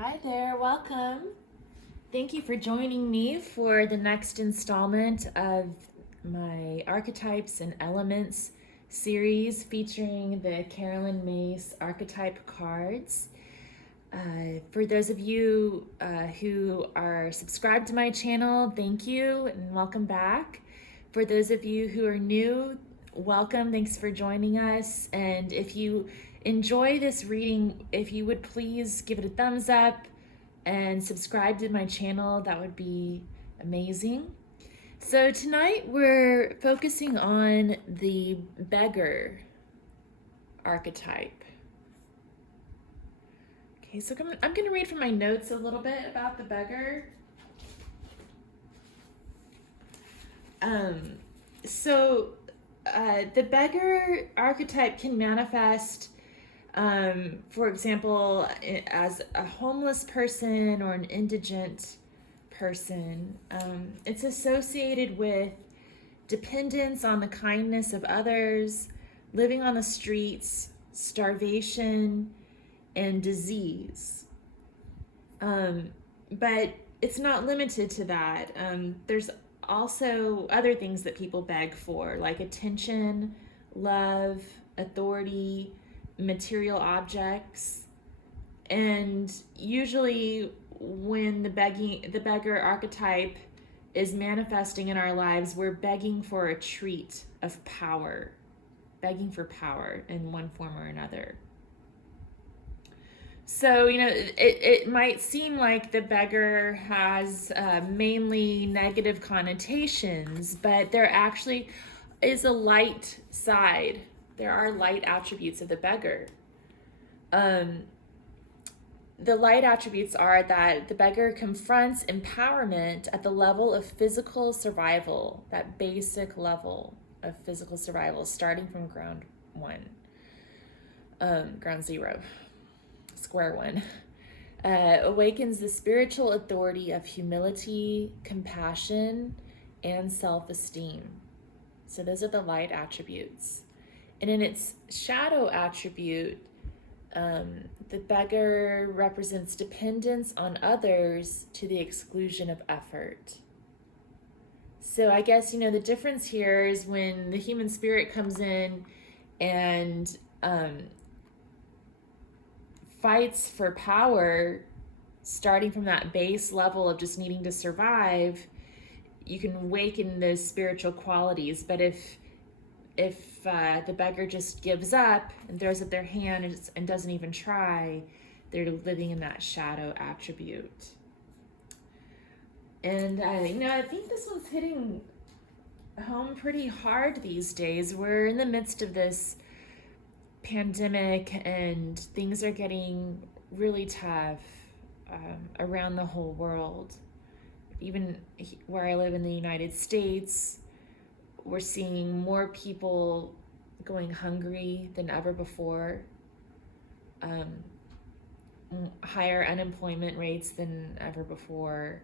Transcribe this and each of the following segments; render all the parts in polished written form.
Hi there, welcome. Thank you for joining me for the next installment of my Archetypes and Elements series featuring the Myss archetype cards. For those of you who are subscribed to my channel, thank you and welcome back. For those of you who are new, welcome, thanks for joining us. And if you enjoy this reading, if you would please give it a thumbs up and subscribe to my channel, that would be amazing. So tonight we're focusing on the Beggar archetype. Okay, so I'm going to read from my notes a little bit about the Beggar. The Beggar archetype can manifest, for example, as a homeless person or an indigent person. It's associated with dependence on the kindness of others, living on the streets, starvation, and disease. But it's not limited to that. There's also other things that people beg for, like attention, love, authority, material objects. And usually when the beggar archetype is manifesting in our lives, we're begging for a treat of power, begging for power in one form or another. So, it might seem like the beggar has mainly negative connotations, but there actually is a light side. There are light attributes of the beggar. The light attributes are that the beggar confronts empowerment at the level of physical survival, that basic level of physical survival, starting from ground zero. Square one. Awakens the spiritual authority of humility, compassion, and self-esteem. So those are the light attributes. And in its shadow attribute, the beggar represents dependence on others to the exclusion of effort. So I guess, the difference here is when the human spirit comes in and fights for power, starting from that base level of just needing to survive, you can awaken those spiritual qualities. But if the beggar just gives up and throws up their hand and doesn't even try, they're living in that shadow attribute. And I think this one's hitting home pretty hard these days. We're in the midst of this pandemic and things are getting really tough around the whole world. Even where I live in the United States, we're seeing more people going hungry than ever before, higher unemployment rates than ever before,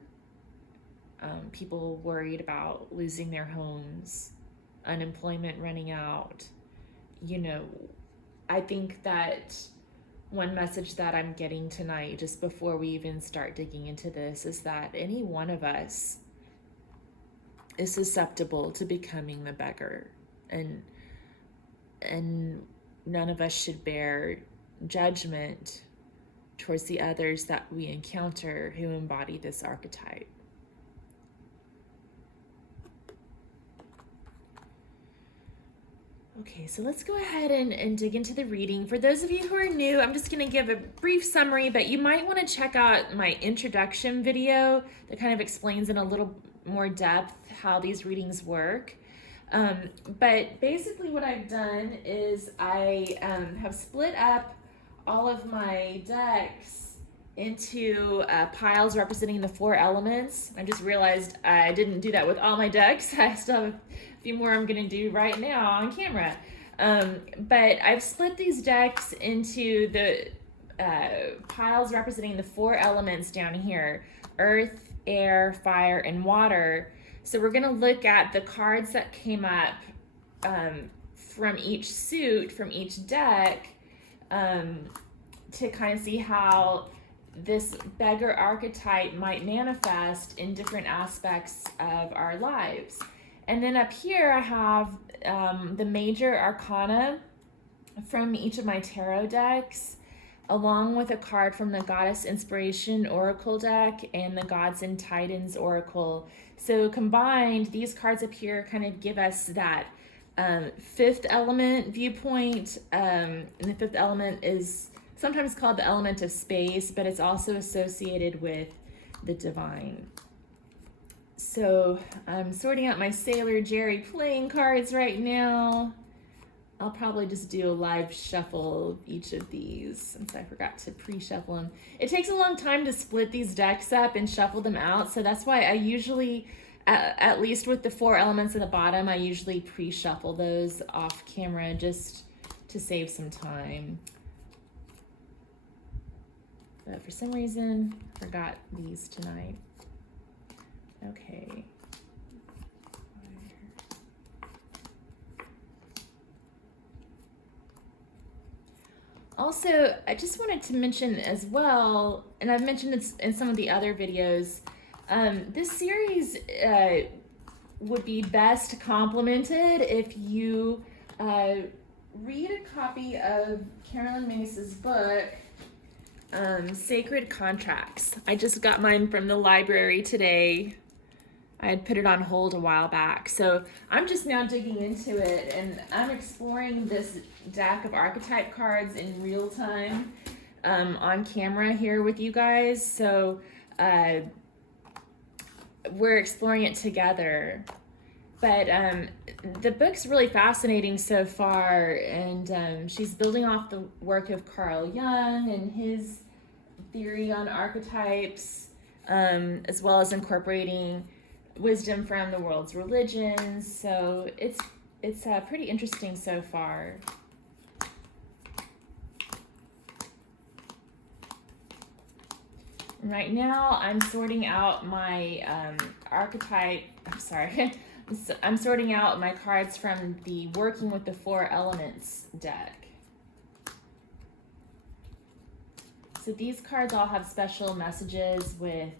people worried about losing their homes, unemployment running out. I think that one message that I'm getting tonight, just before we even start digging into this, is that any one of us is susceptible to becoming the beggar, and none of us should bear judgment towards the others that we encounter who embody this archetype. Okay, so let's go ahead and dig into the reading. For those of you who are new, I'm just going to give a brief summary, but you might want to check out my introduction video that kind of explains in a little more depth how these readings work. But basically what I've done is I have split up all of my decks into piles representing the 4 elements. I just realized I didn't do that with all my decks. I still have a few more I'm going to do right now on camera. But I've split these decks into the piles representing the 4 elements down here: earth, air, fire, and water. So we're going to look at the cards that came up from each suit, from each deck, to kind of see how this beggar archetype might manifest in different aspects of our lives. And then up here I have the major arcana from each of my tarot decks, along with a card from the Goddess Inspiration Oracle deck and the Gods and Titans Oracle. So combined, these cards up here kind of give us that fifth element viewpoint. And the fifth element is sometimes called the element of space, but it's also associated with the divine. So I'm sorting out my Sailor Jerry playing cards right now. I'll probably just do a live shuffle of each of these since I forgot to pre-shuffle them. It takes a long time to split these decks up and shuffle them out, so that's why I usually, at least with the 4 elements at the bottom, I usually pre-shuffle those off camera just to save some time. But for some reason, I forgot these tonight. Okay. Also, I just wanted to mention as well, and I've mentioned it in some of the other videos, this series would be best complemented if you read a copy of Carolyn Myss's book, Sacred Contracts. I just got mine from the library today. I had put it on hold a while back. So I'm just now digging into it, and I'm exploring this deck of archetype cards in real time on camera here with you guys. So we're exploring it together. But the book's really fascinating so far, and she's building off the work of Carl Jung and his theory on archetypes, as well as incorporating wisdom from the world's religions. So it's pretty interesting so far. Right now I'm sorting out my archetype, I'm sorting out my cards from the Working with the 4 Elements deck. So these cards all have special messages with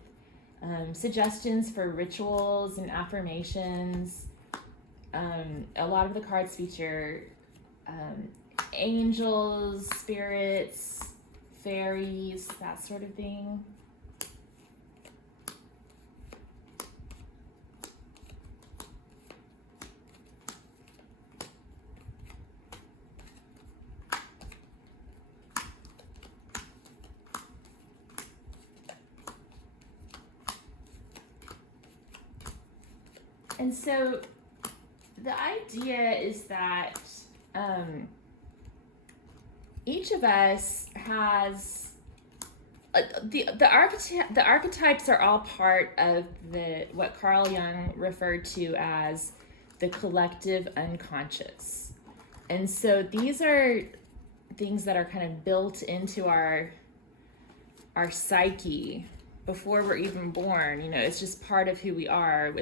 suggestions for rituals and affirmations. A lot of the cards feature angels, spirits, fairies, that sort of thing. And so the idea is that each of us has the archetypes are all part of what Carl Jung referred to as the collective unconscious. And so these are things that are kind of built into our psyche before we're even born. You know, it's just part of who we are.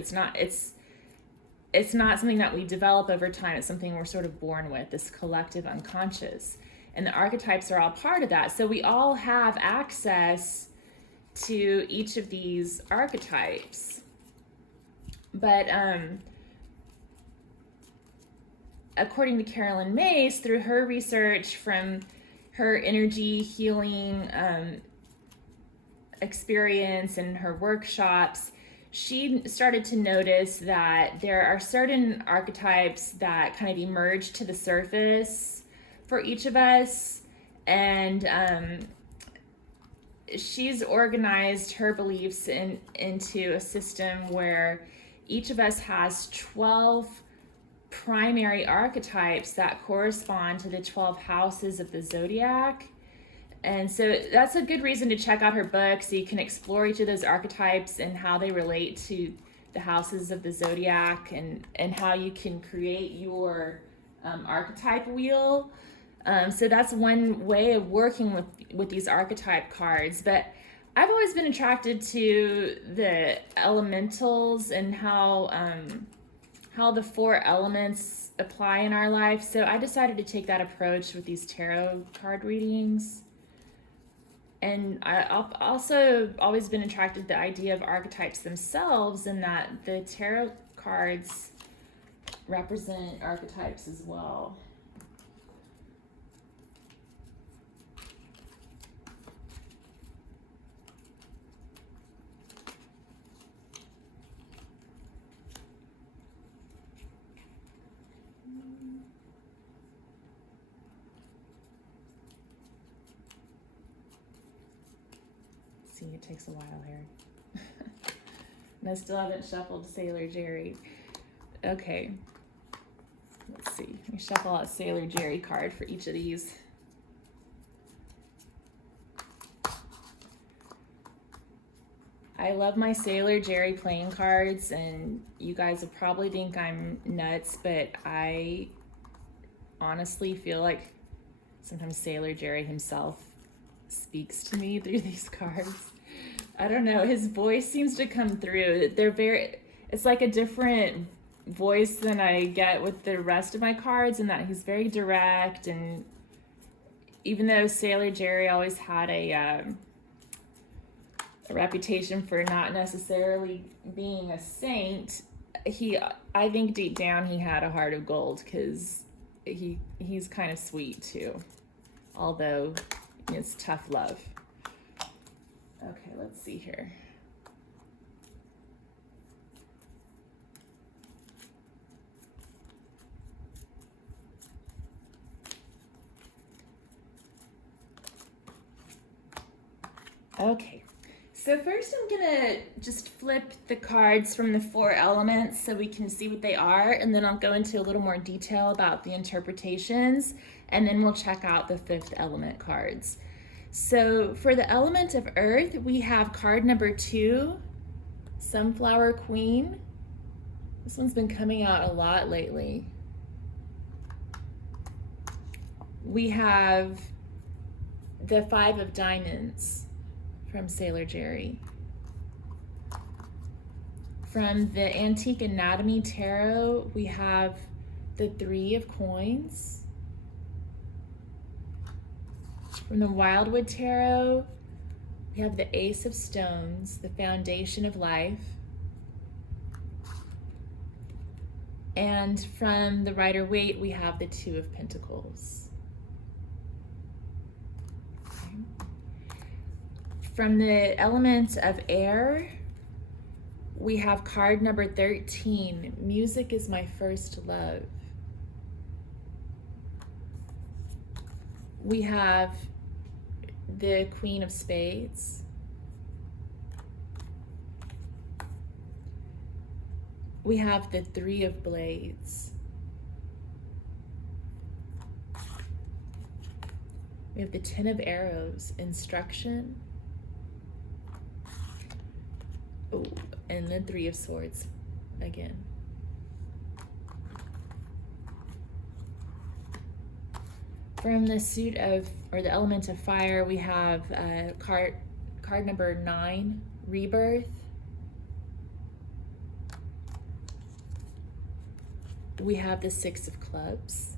It's not something that we develop over time. It's something we're sort of born with, this collective unconscious. And the archetypes are all part of that. So we all have access to each of these archetypes. But according to Carolyn Myss, through her research from her energy healing experience and her workshops, she started to notice that there are certain archetypes that kind of emerge to the surface for each of us. And she's organized her beliefs into a system where each of us has 12 primary archetypes that correspond to the 12 houses of the zodiac. And so that's a good reason to check out her book, so you can explore each of those archetypes and how they relate to the houses of the zodiac, and how you can create your archetype wheel. So that's one way of working with these archetype cards. But I've always been attracted to the elementals and how the 4 elements apply in our life. So I decided to take that approach with these tarot card readings. And I've also always been attracted to the idea of archetypes themselves, and that the tarot cards represent archetypes as well. See, it takes a while here. And I still haven't shuffled Sailor Jerry. Okay. Let's see. We shuffle out Sailor Jerry card for each of these. I love my Sailor Jerry playing cards, and you guys will probably think I'm nuts, but I honestly feel like sometimes Sailor Jerry himself speaks to me through these cards. I don't know, his voice seems to come through. It's like a different voice than I get with the rest of my cards, in that he's very direct. And even though Sailor Jerry always had a reputation for not necessarily being a saint, I think deep down he had a heart of gold, because he's kind of sweet too, although it's tough love. Okay, let's see here. Okay, so first I'm gonna just flip the cards from the 4 elements so we can see what they are, and then I'll go into a little more detail about the interpretations, and then we'll check out the 5th element cards. So for the element of earth, we have card number 2, Sunflower Queen. This one's been coming out a lot lately. We have the 5 of Diamonds from Sailor Jerry. From the Antique Anatomy Tarot, we have the 3 of Coins. From the Wildwood Tarot, we have the Ace of Stones, the Foundation of Life. And from the Rider Waite, we have the 2 of Pentacles. Okay. From the element of air, we have card number 13, Music is My First Love. We have the Queen of Spades. We have the 3 of Blades. We have the 10 of Arrows, Instruction. Oh, and the 3 of Swords again. From the suit of, or the element of fire, we have card number 9, Rebirth. We have the 6 of Clubs.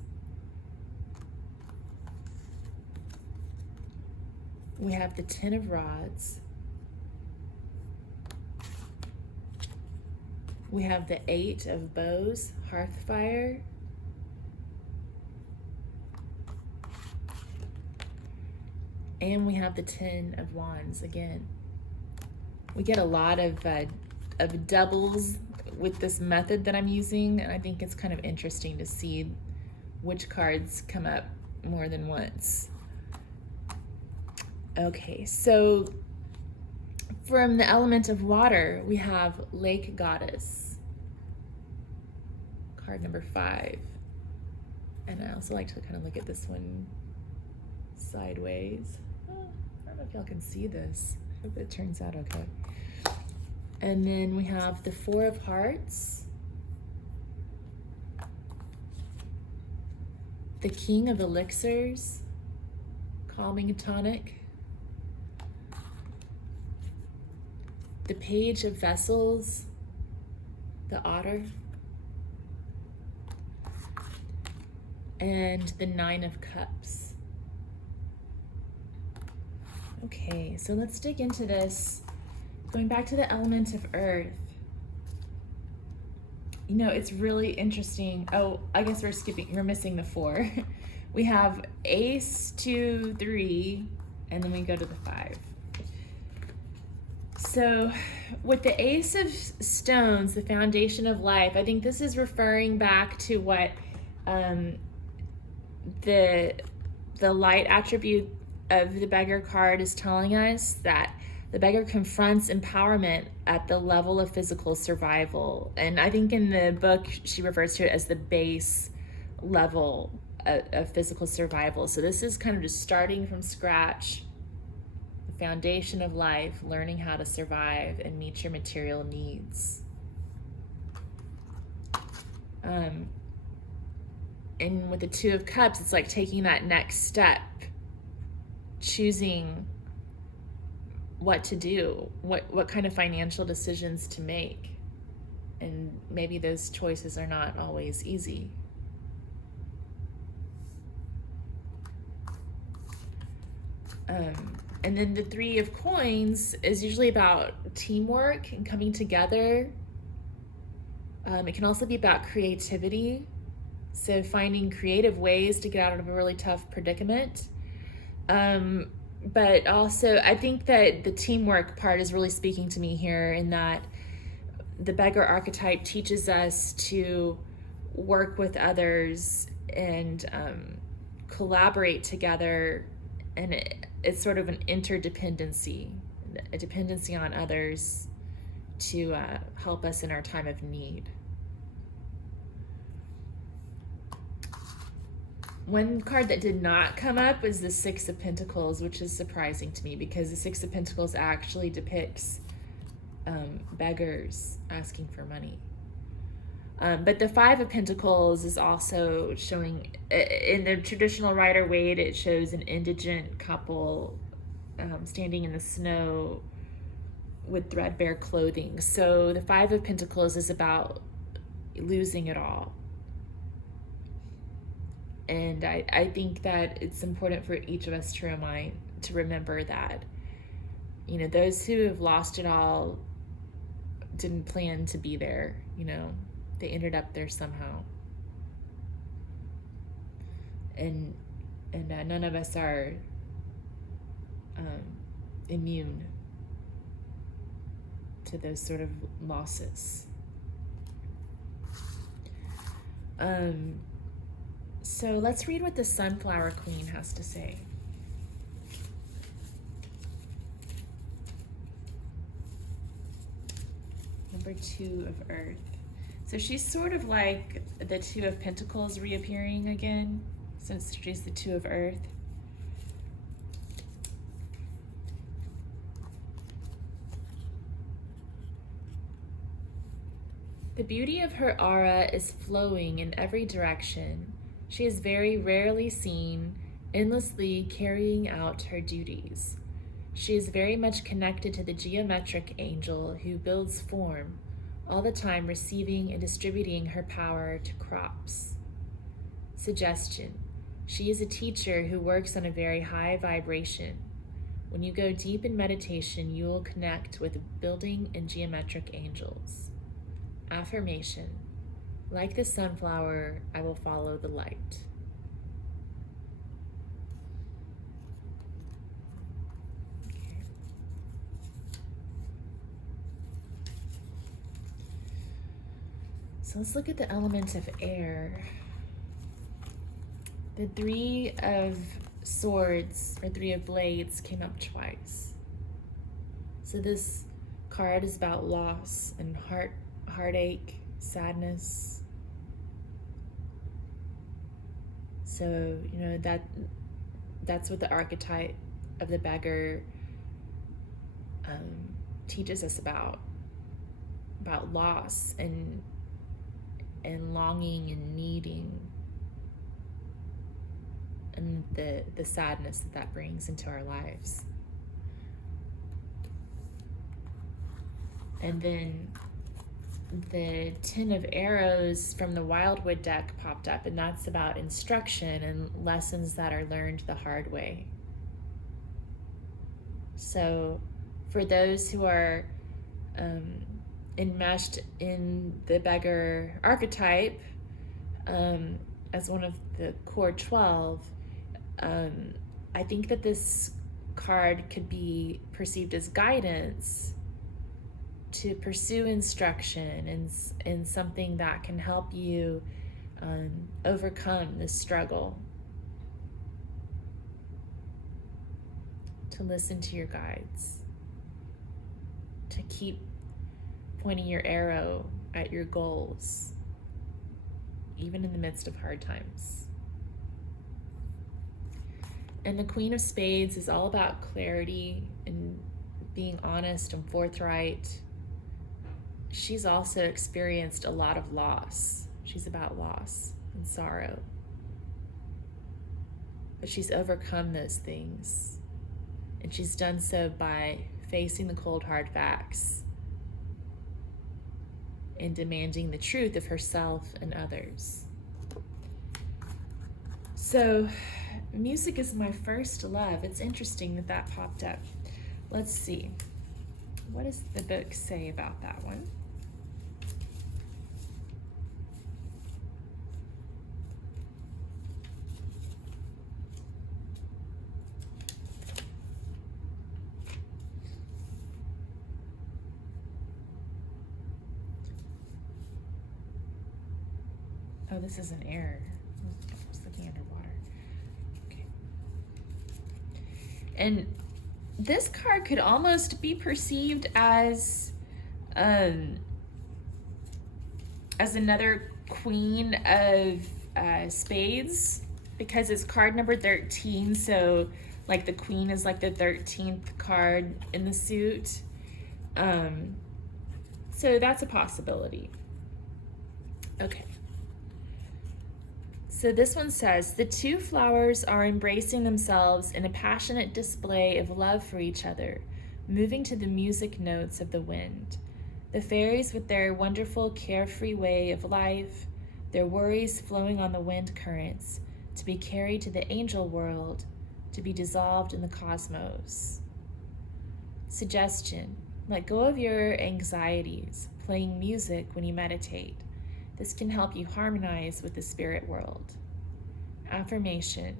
We have the 10 of Rods. We have the 8 of Bows, Hearthfire. And we have the 10 of Wands again. We get a lot of doubles with this method that I'm using, and I think it's kind of interesting to see which cards come up more than once. Okay, so from the element of water, we have Lake Goddess, card number 5. And I also like to kind of look at this one sideways. I don't know if y'all can see this. I hope it turns out okay. And then we have the 4 of Hearts, the King of Elixirs, Calming Tonic, the Page of Vessels, the Otter, and the 9 of Cups. Okay, so let's dig into this. Going back to the element of earth. You know, it's really interesting. Oh, I guess we're missing the 4. We have ace, 2, 3, and then we go to the 5. So with the ace of stones, the foundation of life, I think this is referring back to what the light attribute of the beggar card is telling us, that the beggar confronts empowerment at the level of physical survival. And I think in the book, she refers to it as the base level of physical survival. So this is kind of just starting from scratch, the foundation of life, learning how to survive and meet your material needs. And with the 2 of Cups, it's like taking that next step, choosing what to do, what kind of financial decisions to make. And maybe those choices are not always easy. And then the 3 of Coins is usually about teamwork and coming together. It can also be about creativity. So finding creative ways to get out of a really tough predicament. But also, I think that the teamwork part is really speaking to me here, in that the beggar archetype teaches us to work with others and collaborate together. And it's sort of an interdependency, a dependency on others to help us in our time of need. One card that did not come up was the 6 of Pentacles, which is surprising to me because the 6 of Pentacles actually depicts beggars asking for money. But the 5 of Pentacles is also showing, in the traditional Rider-Waite, it shows an indigent couple standing in the snow with threadbare clothing. So the 5 of Pentacles is about losing it all. And I think that it's important for each of us to remember that, you know, those who have lost it all didn't plan to be there, you know, they ended up there somehow. And none of us are immune to those sort of losses. So let's read what the Sunflower Queen has to say. Number 2 of Earth. So she's sort of like the 2 of Pentacles reappearing again, since she's the 2 of Earth. The beauty of her aura is flowing in every direction. She is very rarely seen, endlessly carrying out her duties. She is very much connected to the geometric angel who builds form, all the time receiving and distributing her power to crops. Suggestion: she is a teacher who works on a very high vibration. When you go deep in meditation, you will connect with building and geometric angels. Affirmation: like the sunflower, I will follow the light. Okay. So let's look at the element of air. The 3 of Swords, or 3 of Blades, came up twice. So this card is about loss and heartache, sadness. So, you know, that's what the archetype of the beggar teaches us about loss and longing and needing, and the sadness that brings into our lives. And then the 10 of Arrows from the Wildwood deck popped up, and that's about instruction and lessons that are learned the hard way. So for those who are enmeshed in the Beggar archetype as one of the core 12, I think that this card could be perceived as guidance to pursue instruction in something that can help you overcome this struggle, to listen to your guides, to keep pointing your arrow at your goals, even in the midst of hard times. And the Queen of Spades is all about clarity and being honest and forthright. She's also experienced a lot of loss. She's about loss and sorrow. But she's overcome those things. And she's done so by facing the cold, hard facts and demanding the truth of herself and others. So, music is my first love. It's interesting that that popped up. Let's see. What does the book say about that one? Oh, this is an error. I was looking underwater. Okay. And this card could almost be perceived as another Queen of Spades, because it's card number 13. So, like, the Queen is like the 13th card in the suit. So that's a possibility. Okay. So this one says, the two flowers are embracing themselves in a passionate display of love for each other, moving to the music notes of the wind. The fairies, with their wonderful carefree way of life, their worries flowing on the wind currents, to be carried to the angel world, to be dissolved in the cosmos. Suggestion: let go of your anxieties, playing music when you meditate. This can help you harmonize with the spirit world. Affirmation: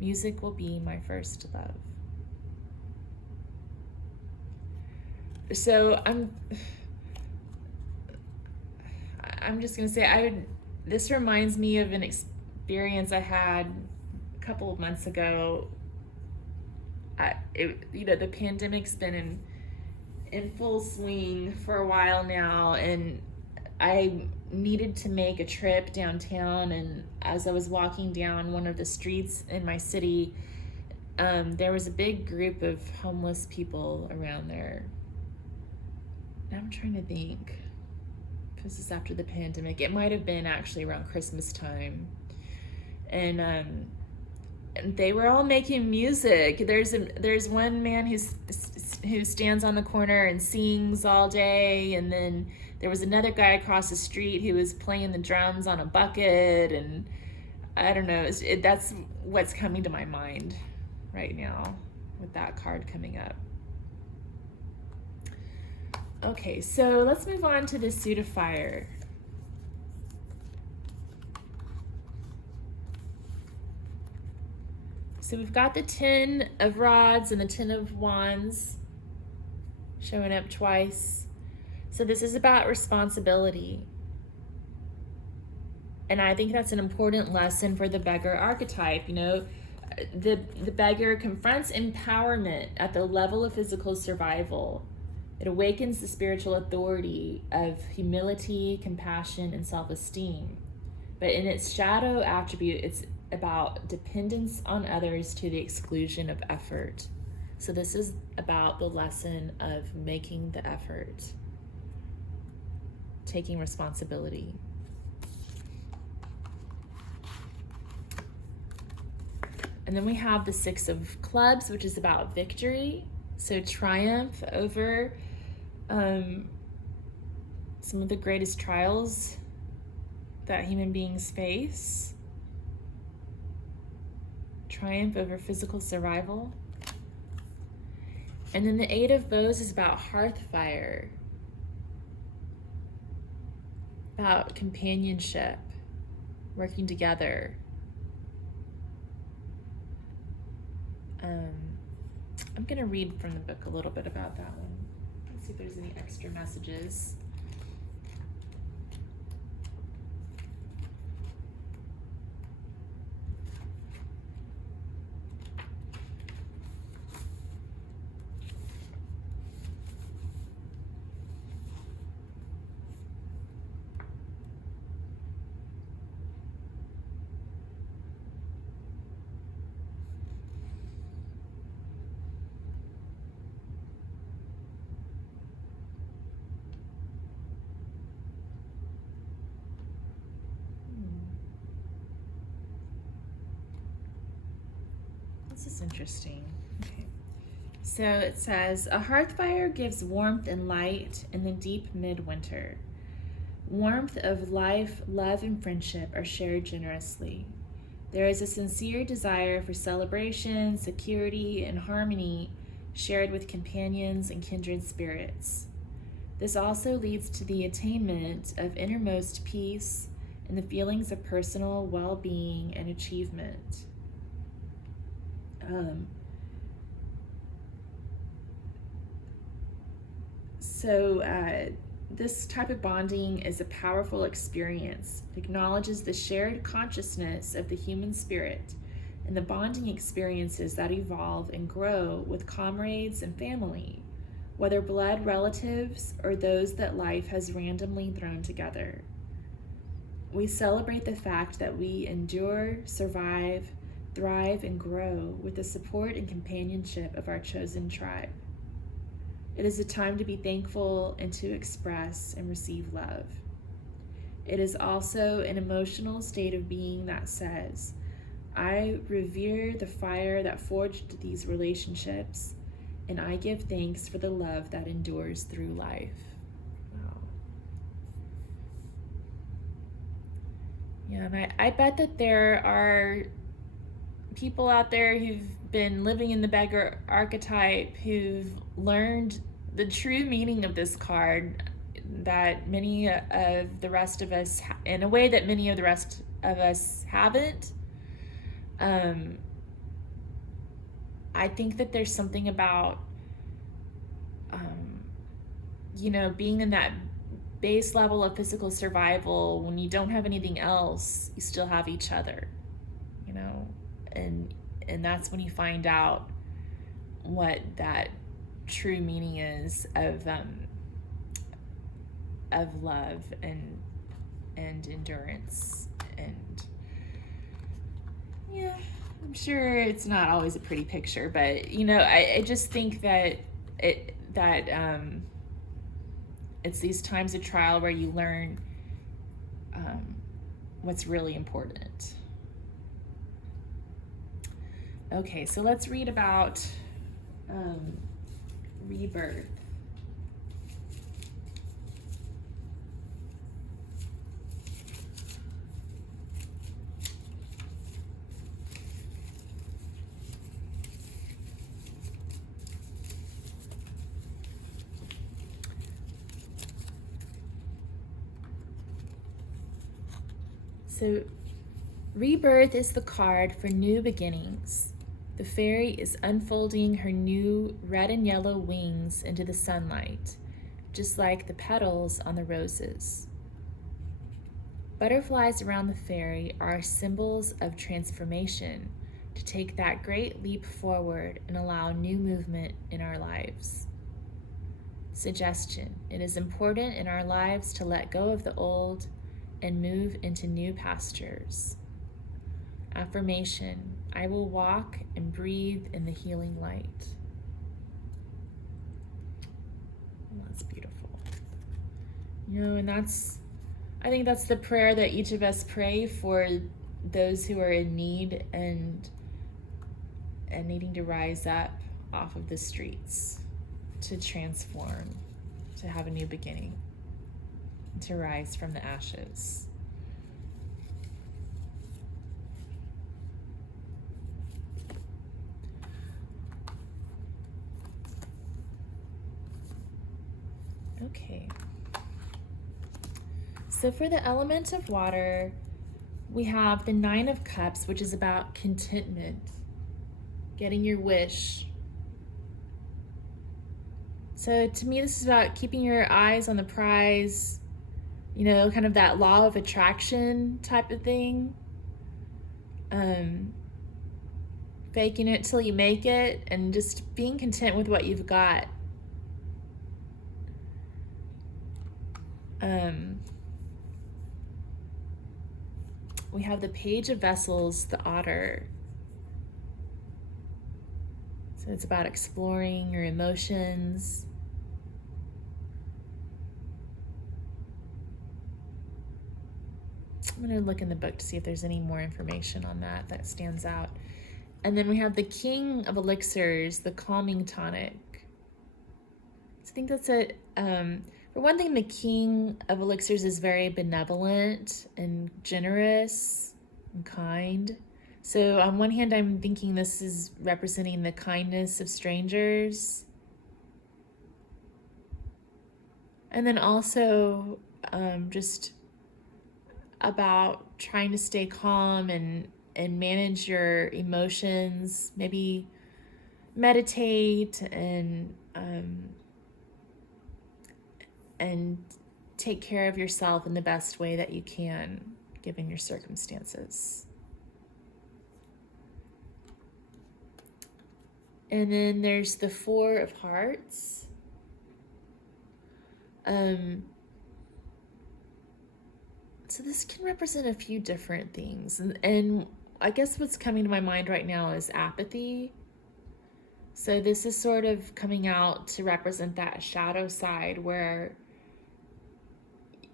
music will be my first love. So I'm just gonna say, this reminds me of an experience I had a couple of months ago. The pandemic's been in full swing for a while now, and I needed to make a trip downtown, and as I was walking down one of the streets in my city, there was a big group of homeless people around there. Now I'm trying to think if this is after the pandemic. It might have been actually around Christmas time. And they were all making music. There's one man who stands on the corner and sings all day, and then there was another guy across the street who was playing the drums on a bucket, and I don't know. That's what's coming to my mind right now with that card coming up. Okay, so let's move on to the suit of fire. So we've got the 10 of rods and the 10 of wands showing up twice. So this is about responsibility. And I think that's an important lesson for the beggar archetype. You know, the beggar confronts empowerment at the level of physical survival. It awakens the spiritual authority of humility, compassion, and self-esteem. But in its shadow attribute, it's about dependence on others to the exclusion of effort. So this is about the lesson of making the effort, taking responsibility. And then we have the 6 of clubs, which is about victory. So triumph over some of the greatest trials that human beings face. Triumph over physical survival. And then the Eight of Bows is about hearth fire, about companionship, working together. I'm going to read from the book a little bit about that one. Let's see if there's any extra messages. This is interesting. Okay. So it says, a hearth fire gives warmth and light in the deep midwinter. Warmth of life, love, and friendship are shared generously. There is a sincere desire for celebration, security, and harmony shared with companions and kindred spirits. This also leads to the attainment of innermost peace and the feelings of personal well-being and achievement. This type of bonding is a powerful experience. It acknowledges the shared consciousness of the human spirit and the bonding experiences that evolve and grow with comrades and family, whether blood relatives or those that life has randomly thrown together. We celebrate the fact that we endure, survive, thrive, and grow with the support and companionship of our chosen tribe. It is a time to be thankful and to express and receive love. It is also an emotional state of being that says, I revere the fire that forged these relationships, and I give thanks for the love that endures through life. Wow. Yeah, and I bet that there are people out there who've been living in the Beggar Archetype who've learned the true meaning of this card that many of the rest of us, in a way that many of the rest of us haven't. I think that there's something about, being in that base level of physical survival. When you don't have anything else, you still have each other, and that's when you find out what that true meaning is of love and endurance. And yeah, I'm sure it's not always a pretty picture, but I just think that it's these times of trial where you learn what's really important. Okay, so let's read about rebirth. So, rebirth is the card for new beginnings. The fairy is unfolding her new red and yellow wings into the sunlight, just like the petals on the roses. Butterflies around the fairy are symbols of transformation, to take that great leap forward and allow new movement in our lives. Suggestion: it is important in our lives to let go of the old and move into new pastures. Affirmation: I will walk and breathe in the healing light. Well, that's beautiful. And I think that's the prayer that each of us pray for those who are in need and needing to rise up off of the streets, to transform, to have a new beginning, to rise from the ashes. Okay. So for the element of water, we have the Nine of Cups, which is about contentment, getting your wish. So to me, this is about keeping your eyes on the prize, you know, kind of that law of attraction type of thing. Faking it till you make it, and just being content with what you've got. We have the Page of Vessels, the Otter. So it's about exploring your emotions. I'm going to look in the book to see if there's any more information on that stands out. And then we have the King of Elixirs, the Calming Tonic. So I think that's it. For one thing, the King of Elixirs is very benevolent and generous and kind. So on one hand, I'm thinking this is representing the kindness of strangers. And then also just about trying to stay calm and manage your emotions, maybe meditate and take care of yourself in the best way that you can, given your circumstances. And then there's the Four of Hearts. So this can represent a few different things. And I guess what's coming to my mind right now is apathy. So this is sort of coming out to represent that shadow side where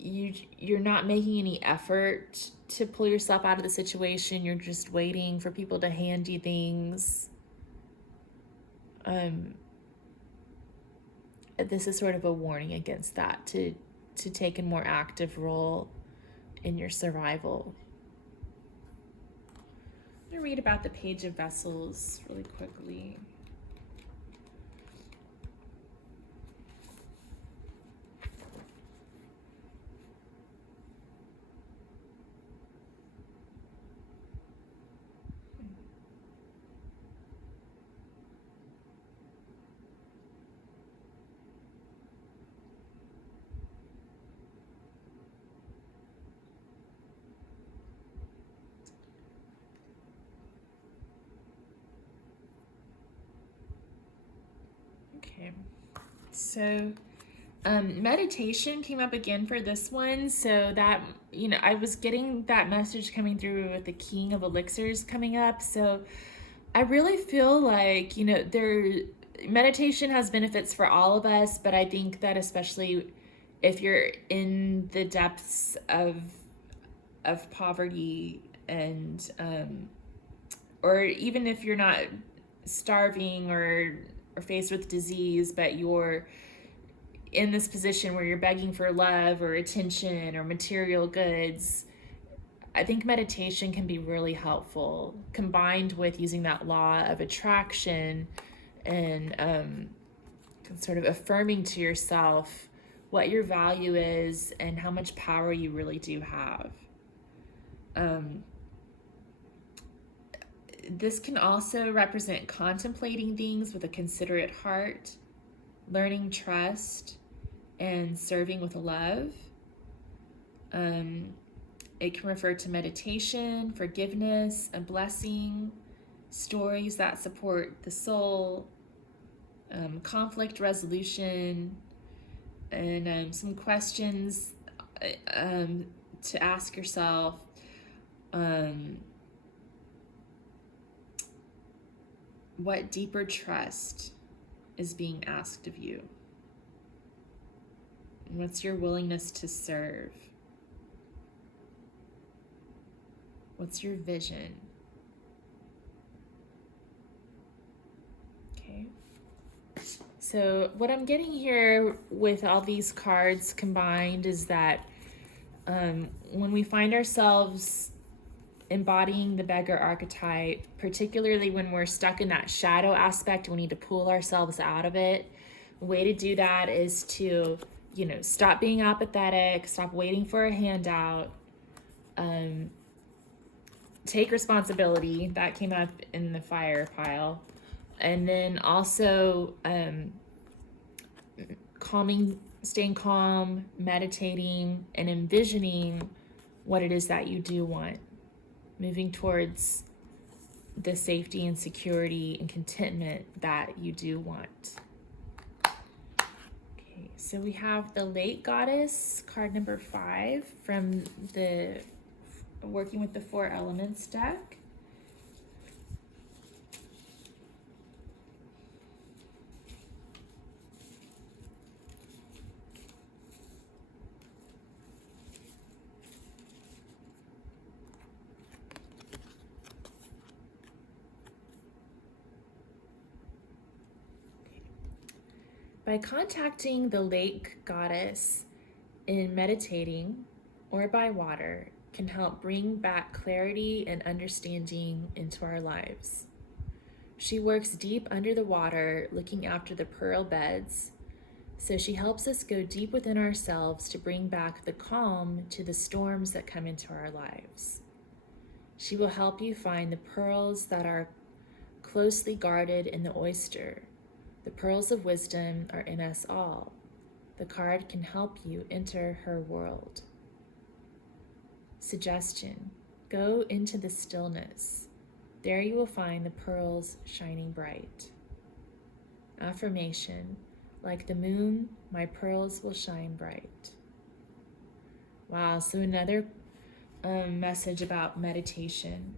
you're not making any effort to pull yourself out of the situation. You're just waiting for people to hand you things. This is sort of a warning against that, to take a more active role in your survival. I'm going to read about the Page of Vessels really quickly. Okay, so meditation came up again for this one. So that, you know, I was getting that message coming through with the King of Elixirs coming up. So I really feel like, you know, meditation has benefits for all of us, but I think that especially if you're in the depths of poverty and or even if you're not starving or faced with disease, but you're in this position where you're begging for love or attention or material goods, I think meditation can be really helpful, combined with using that law of attraction and sort of affirming to yourself what your value is and how much power you really do have. This can also represent contemplating things with a considerate heart, learning trust, and serving with love. It can refer to meditation, forgiveness, a blessing, stories that support the soul, conflict resolution, and some questions to ask yourself. What deeper trust is being asked of you? And what's your willingness to serve? What's your vision? Okay. So what I'm getting here with all these cards combined is that when we find ourselves embodying the beggar archetype, particularly when we're stuck in that shadow aspect, we need to pull ourselves out of it. The way to do that is to stop being apathetic, stop waiting for a handout, take responsibility. That came up in the fire pile. And then also staying calm, meditating, and envisioning what it is that you do want, moving towards the safety and security and contentment that you do want. Okay, so we have the Lake Goddess, card number 5 from the Working with the 4 Elements deck. By contacting the lake goddess in meditating or by water can help bring back clarity and understanding into our lives. She works deep under the water, looking after the pearl beds, so she helps us go deep within ourselves to bring back the calm to the storms that come into our lives. She will help you find the pearls that are closely guarded in the oyster. The pearls of wisdom are in us all. The card can help you enter her world. Suggestion: go into the stillness. There you will find the pearls shining bright. Affirmation: like the moon, my pearls will shine bright. Wow, so another message about meditation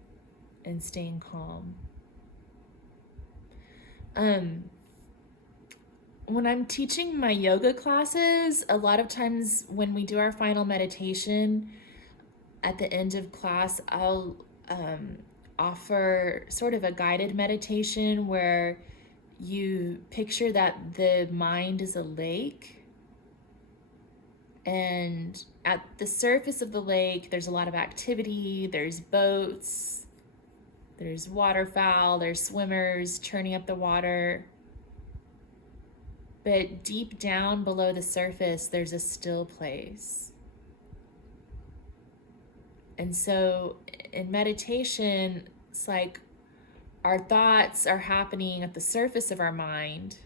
and staying calm. When I'm teaching my yoga classes, a lot of times when we do our final meditation, at the end of class, I'll offer sort of a guided meditation where you picture that the mind is a lake, and at the surface of the lake, there's a lot of activity. There's boats, there's waterfowl, there's swimmers churning up the water. But deep down below the surface, there's a still place. And so in meditation, it's like our thoughts are happening at the surface of our mind.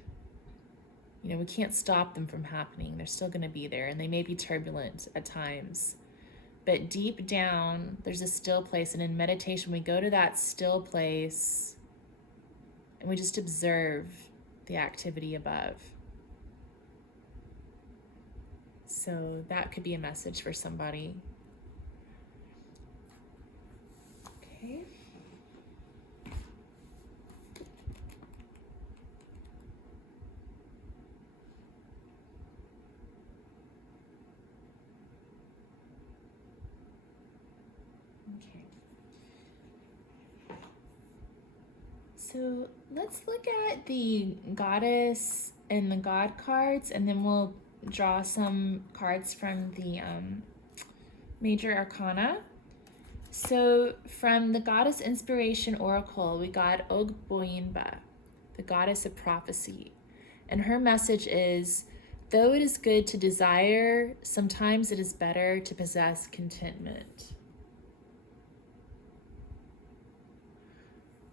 We can't stop them from happening. They're still going to be there, and they may be turbulent at times. But deep down, there's a still place. And in meditation, we go to that still place and we just observe the activity above. So that could be a message for somebody. Okay. Okay. So let's look at the goddess and the god cards, and then we'll draw some cards from the major arcana. So from the goddess inspiration oracle, we got Ogboyinba, the goddess of prophecy. And her message is, though it is good to desire, sometimes it is better to possess contentment.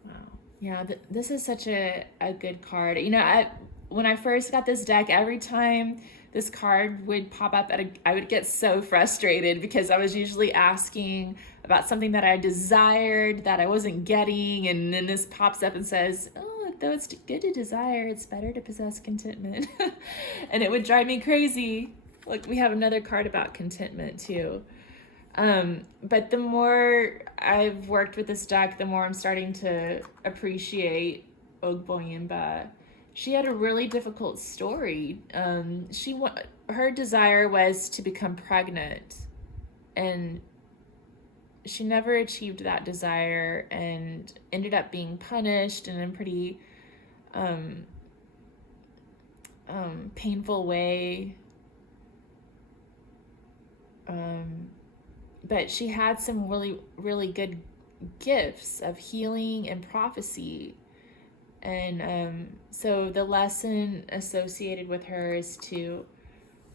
Wow. Yeah, this is such a good card. When I first got this deck, every time this card would pop up, I would get so frustrated because I was usually asking about something that I desired that I wasn't getting, and then this pops up and says, oh, though it's good to desire, it's better to possess contentment. And it would drive me crazy. Look, we have another card about contentment too. But the more I've worked with this deck, the more I'm starting to appreciate Ogboyinba. She had a really difficult story. Her desire was to become pregnant, and she never achieved that desire and ended up being punished in a pretty painful way. But she had some really, really good gifts of healing and prophecy. And so the lesson associated with her is to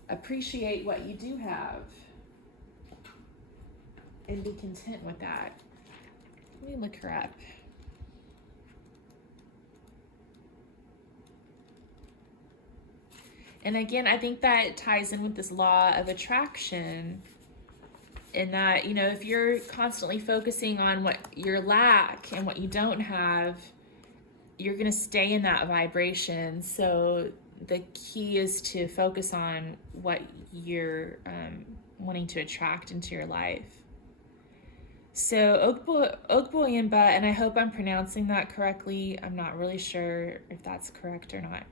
appreciate what you do have and be content with that. Let me look her up. And again, I think that ties in with this law of attraction, in that, you know, if you're constantly focusing on what your lack and what you don't have, you're going to stay in that vibration. So the key is to focus on what you're wanting to attract into your life. So Ogboyimba, and I hope I'm pronouncing that correctly. I'm not really sure if that's correct or not.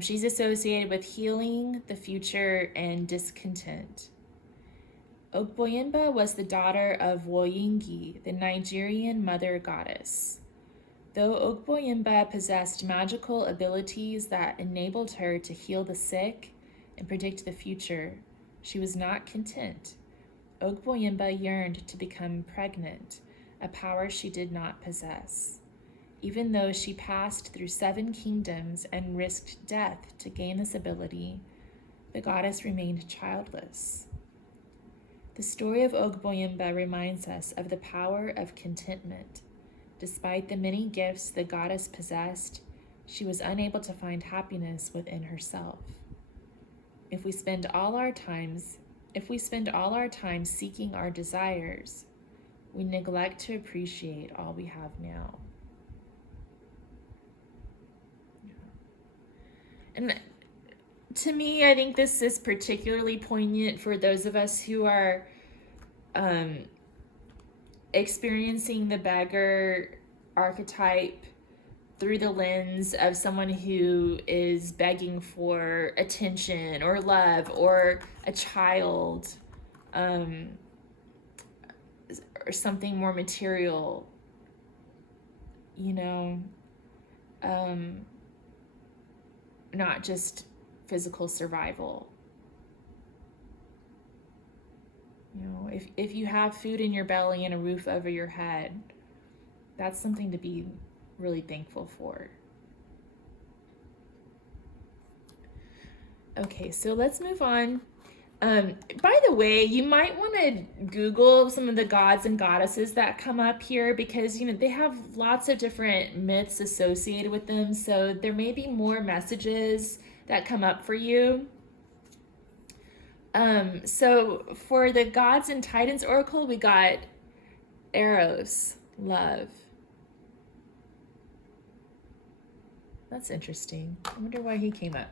She's associated with healing, the future, and discontent. Ogboyimba was the daughter of Woyingi, the Nigerian mother goddess. Though Ogboyimba possessed magical abilities that enabled her to heal the sick and predict the future, she was not content. Ogboyimba yearned to become pregnant, a power she did not possess. Even though she passed through 7 kingdoms and risked death to gain this ability, the goddess remained childless. The story of Ogboyimba reminds us of the power of contentment. Despite the many gifts the goddess possessed, she was unable to find happiness within herself. If we spend all our time seeking our desires, we neglect to appreciate all we have now. And to me, I think this is particularly poignant for those of us who are experiencing the beggar archetype through the lens of someone who is begging for attention or love, or a child, or something more material, you know, not just physical survival. You know, if you have food in your belly and a roof over your head, that's something to be really thankful for. Okay, so let's move on. By the way, you might want to Google some of the gods and goddesses that come up here, because, you know, they have lots of different myths associated with them. So there may be more messages that come up for you. So for the Gods and Titans Oracle, we got Eros, love. That's interesting. I wonder why he came up.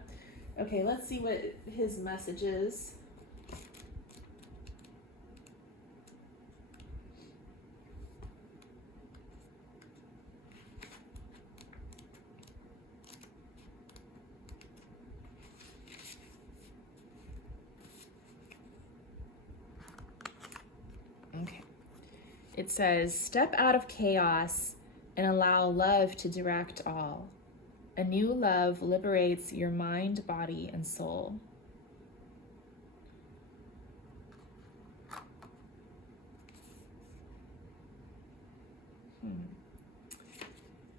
Okay, let's see what his message is. Okay. It says, step out of chaos and allow love to direct all. A new love liberates your mind, body, and soul.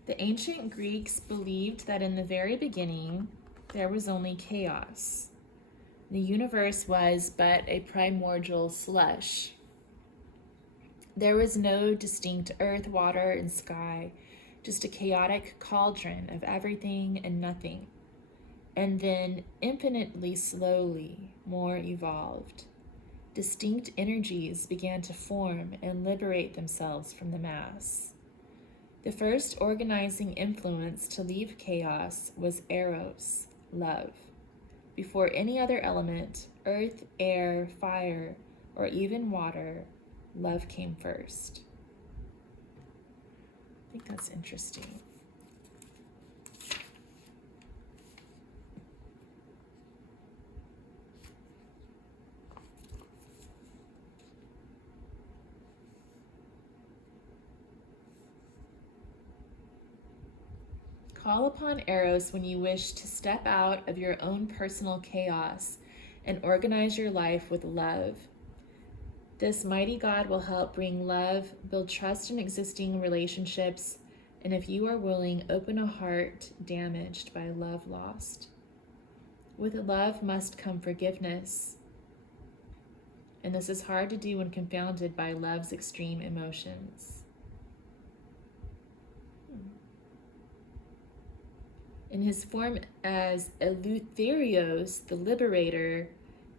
The ancient Greeks believed that in the very beginning, there was only chaos. The universe was but a primordial slush. There was no distinct earth, water, and sky, just a chaotic cauldron of everything and nothing. And then, infinitely slowly, more evolved. Distinct energies began to form and liberate themselves from the mass. The first organizing influence to leave chaos was Eros, love. Before any other element, earth, air, fire, or even water, love came first. I think that's interesting. Call upon Eros when you wish to step out of your own personal chaos and organize your life with love. This mighty God will help bring love, build trust in existing relationships, and if you are willing, open a heart damaged by love lost. With love must come forgiveness. And this is hard to do when confounded by love's extreme emotions. In his form as Eleutherios, the liberator,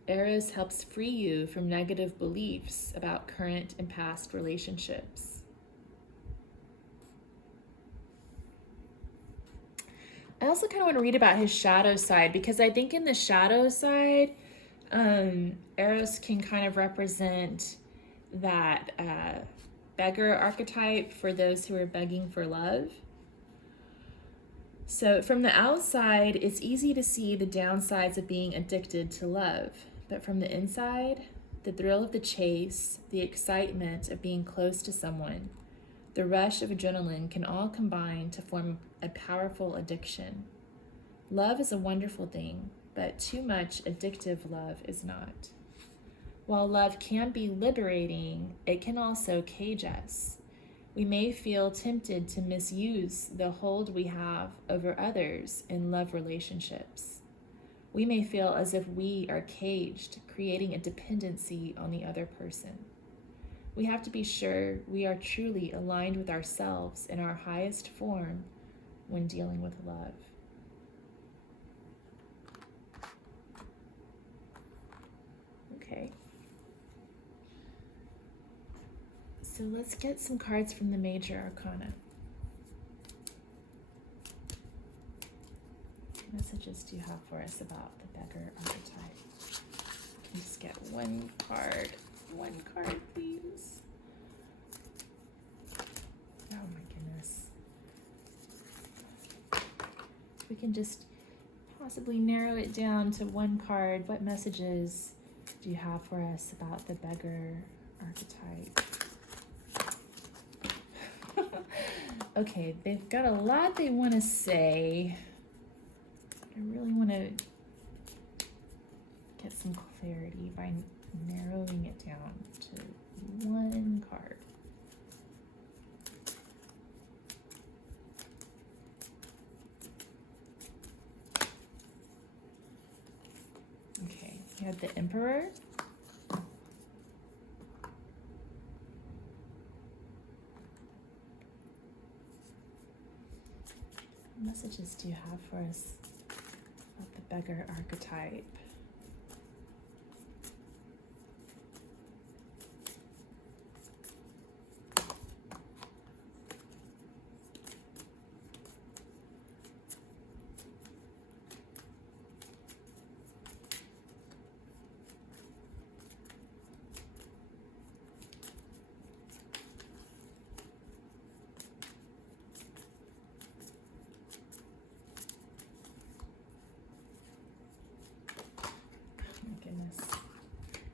Eros helps free you from negative beliefs about current and past relationships. I also kind of want to read about his shadow side, because I think in the shadow side, Eros can kind of represent that beggar archetype for those who are begging for love. So from the outside, it's easy to see the downsides of being addicted to love. But from the inside, the thrill of the chase, the excitement of being close to someone, the rush of adrenaline can all combine to form a powerful addiction. Love is a wonderful thing, but too much addictive love is not. While love can be liberating, it can also cage us. We may feel tempted to misuse the hold we have over others in love relationships. We may feel as if we are caged, creating a dependency on the other person. We have to be sure we are truly aligned with ourselves in our highest form when dealing with love. Okay. So let's get some cards from the Major Arcana. What messages do you have for us about the Beggar Archetype? Can you just get one card? One card, please. Oh my goodness. If we can just possibly narrow it down to one card, what messages do you have for us about the Beggar Archetype? Okay, they've got a lot they want to say. I really want to get some clarity by narrowing it down to one card. Okay, we have the Emperor. What messages do you have for us about the Beggar Archetype?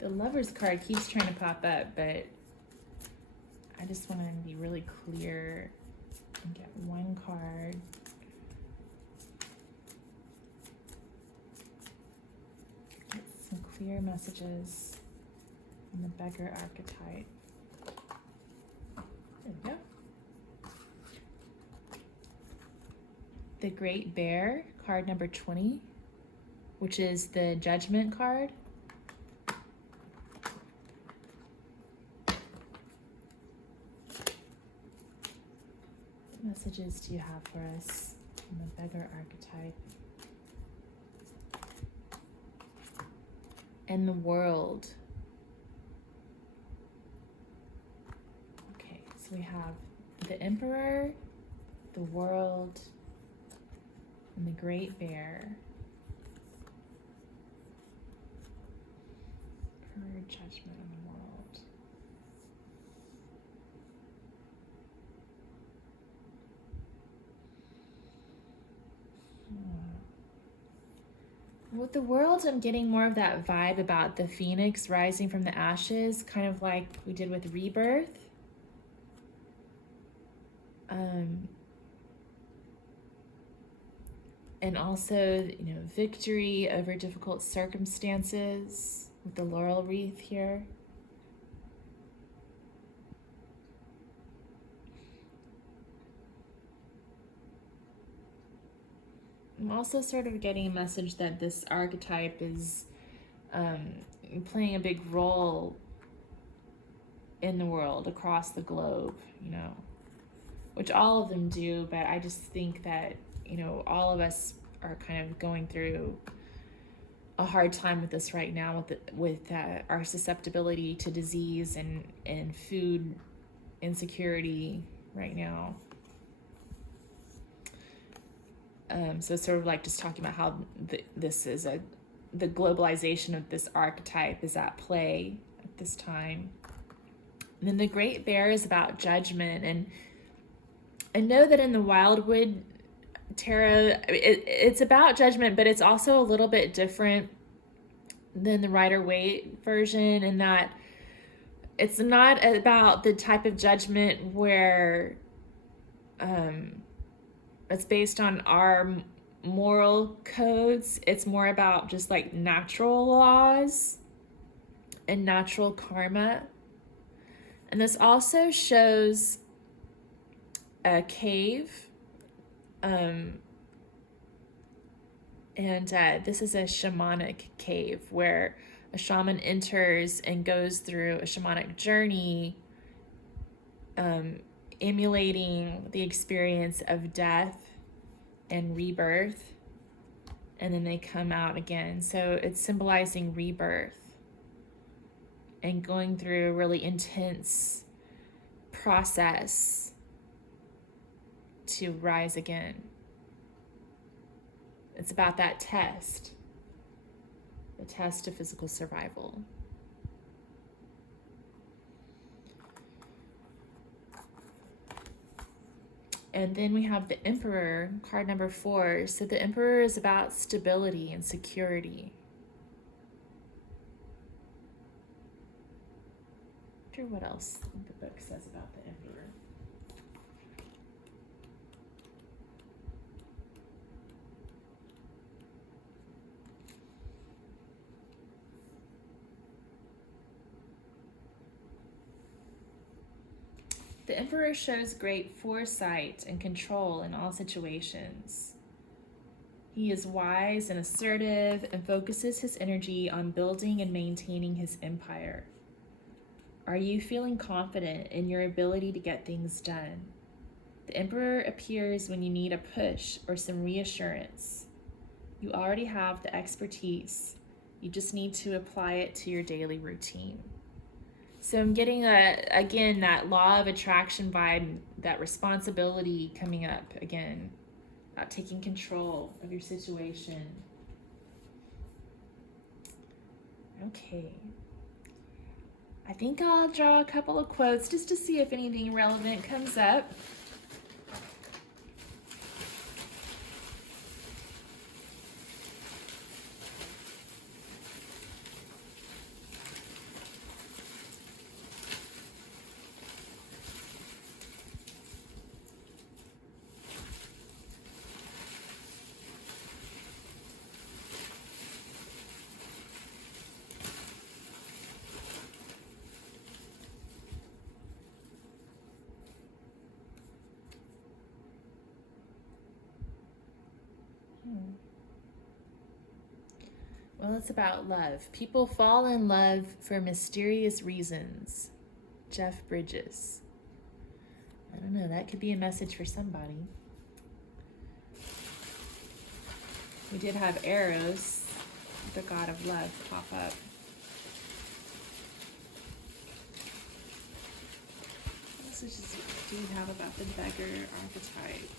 The Lover's card keeps trying to pop up, but I just want to be really clear and get one card. Get some clear messages on the Beggar Archetype. There we go. The Great Bear, card number 20, which is the Judgment card. What messages do you have for us on the Beggar Archetype? And the World. Okay, so we have the Emperor, the World, and the Great Bear. Per Judgment in the World. With the World, I'm getting more of that vibe about the phoenix rising from the ashes, kind of like we did with Rebirth. And also, victory over difficult circumstances with the laurel wreath here. I'm also sort of getting a message that this archetype is playing a big role in the world, across the globe, you know, which all of them do, but I just think that, you know, all of us are kind of going through a hard time with this right now, with our susceptibility to disease and food insecurity right now. So it's sort of like just talking about how this is the globalization of this archetype is at play at this time. And then the Great Bear is about judgment, and I know that in the Wildwood Tarot, it's about judgment, but it's also a little bit different than the Rider-Waite version, in that it's not about the type of judgment where it's based on our moral codes. It's more about just like natural laws and natural karma. And this also shows a cave. This is a shamanic cave where a shaman enters and goes through a shamanic journey, emulating the experience of death and rebirth, and then they come out again. So it's symbolizing rebirth and going through a really intense process to rise again. It's about that test, the test of physical survival. And then we have the Emperor, card number 4. So the Emperor is about stability and security. I wonder what else the book says about the Emperor. The Emperor shows great foresight and control in all situations. He is wise and assertive and focuses his energy on building and maintaining his empire. Are you feeling confident in your ability to get things done? The Emperor appears when you need a push or some reassurance. You already have the expertise. You just need to apply it to your daily routine. So I'm getting, again, that law of attraction vibe, that responsibility coming up again, about taking control of your situation. Okay. I think I'll draw a couple of quotes just to see if anything relevant comes up. Well, it's about love. People fall in love for mysterious reasons. Jeff Bridges. I don't know, that could be a message for somebody. We did have Eros, the god of love, pop up. What messages do we have about the Beggar Archetype?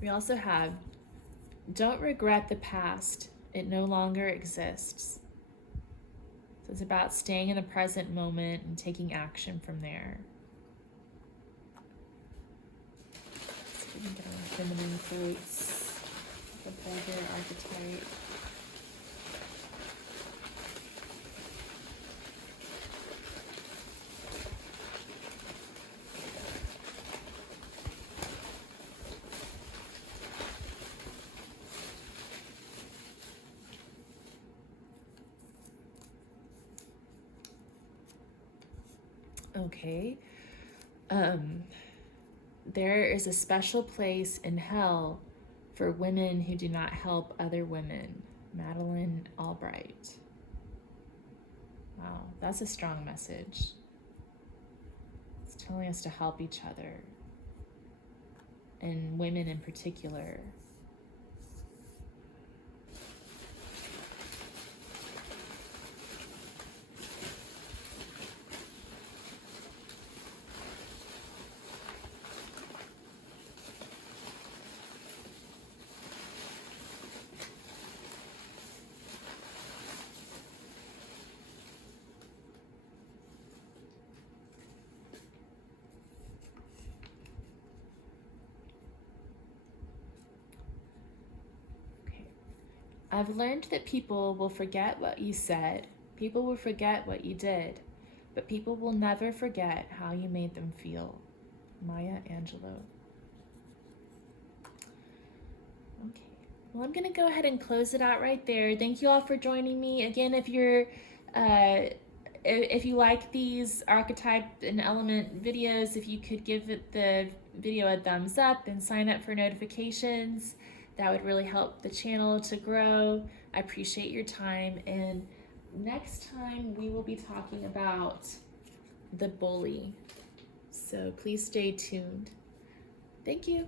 We also have, don't regret the past. It no longer exists. So it's about staying in the present moment and taking action from there. Let's see if we can get our feminine quotes. The Beggar Archetype. Okay, There is a special place in hell for women who do not help other women. Madeleine Albright. Wow, that's a strong message. It's telling us to help each other, and women in particular. I've learned that people will forget what you said, people will forget what you did, but people will never forget how you made them feel. Maya Angelou. Okay, well, I'm gonna go ahead and close it out right there. Thank you all for joining me. Again, if you're if you like these archetype and element videos, if you could give the video a thumbs up and sign up for notifications, that would really help the channel to grow. I appreciate your time, and next time we will be talking about the bully. So please stay tuned. Thank you.